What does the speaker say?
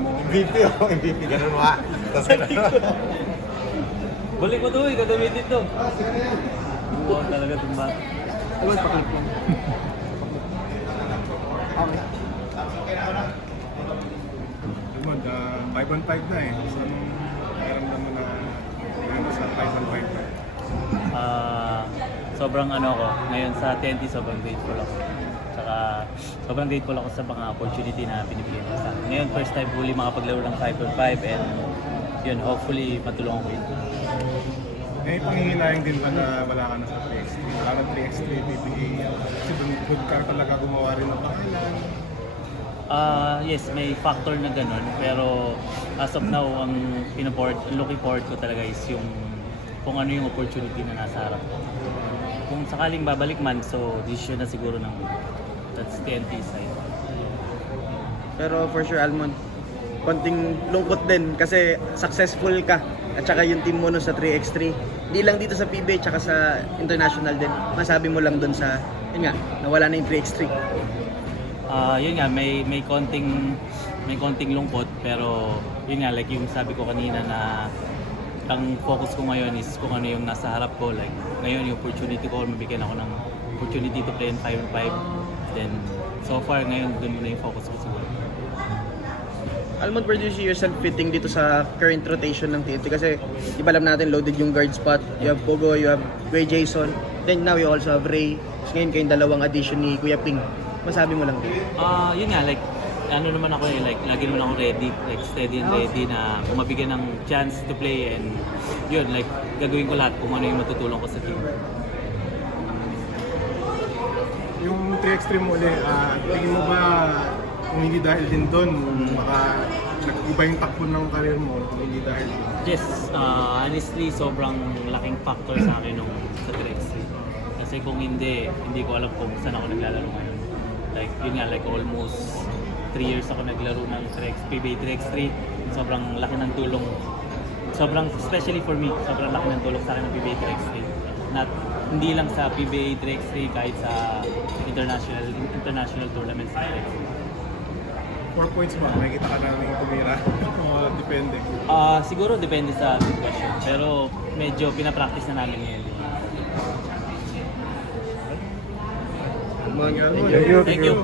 mo, MVP o MVP, ganun mo ha. Tapos Balik mo to eh, gagamitin to. Oo, talaga tumba. Diba, paklik mo. Okay. Dumod, 5-on-5 na eh. So, anong naramdaman mo na ano sa 5-on-5 na? Sobrang ano ko, ngayon sa TNT sobrang grateful ako. Tsaka sobrang grateful ako sa mga opportunity na binibigyan ko sa akin. Ngayon first time huli makapaglaro ng 5-on-5 and yun, hopefully matulungan ko yun. Eh, panghihinayang din ba na wala ka na sa 3x3? Parang 3x3 PPA. Kasi doon good car talaga gumawa rin ng pangalan. Yes, may factor na ganun. Pero as of now, ang looking forward ko talaga is yung kung ano yung opportunity na nasa harap ko. Kung sakaling babalik man, so decision na siguro ng that's TNT side. Pero for sure, Almond, konting lungkot din kasi successful ka at saka yung team mo no sa 3x3. Hindi lang dito sa PBA tsaka sa international din. Masabi mo lang doon sa, yun nga, nawala na yung 3x3. Yun nga, may konting lungkot pero yun nga, like yung sabi ko kanina na ang focus ko ngayon is kung ano yung nasa harap ko. Like ngayon yung opportunity ko, mabigyan ako ng opportunity to play in 5-on-5. Then so far ngayon doon na yung focus ko siguro. Almond, where do you see yourself fitting dito sa current rotation ng TNT? Kasi di ba alam natin loaded yung guard spot. You have Pogo, you have Kuya Jason. Then now you also have Ray. So, ngayon kayong dalawang addition ni Kuya Ping. Masabi mo lang din. Yun nga, like ano naman ako eh, like lagi naman ako ready, like steady and ready na kung mabigyan ng chance to play and yun, like gagawin ko lahat kung ano yung matutulong ko sa team. Yung 3x3 mo ulit, tingin mo ba kung hindi dahil din doon, baka nag-iba yung takbo ng career mo kung hindi dahil doon? Yes, honestly, sobrang laking factor sa akin nung sa 3x3. Kasi kung hindi ko alam kung saan ako naglalaro ngayon. Like, yun nga, like almost 3 years ako naglaro ng PBA 3x3. Sobrang laki ng tulong. Especially for me, sobrang laki ng tulong sa akin ng PBA 3x3. Hindi lang sa PBA 3x3, kahit sa international tournaments na 3x3. 4 points ba? May kita ka namin tumira? Depende. Siguro depende sa situation. Pero medyo pinapractice na namin ngayon. Thank Thank you. Thank you.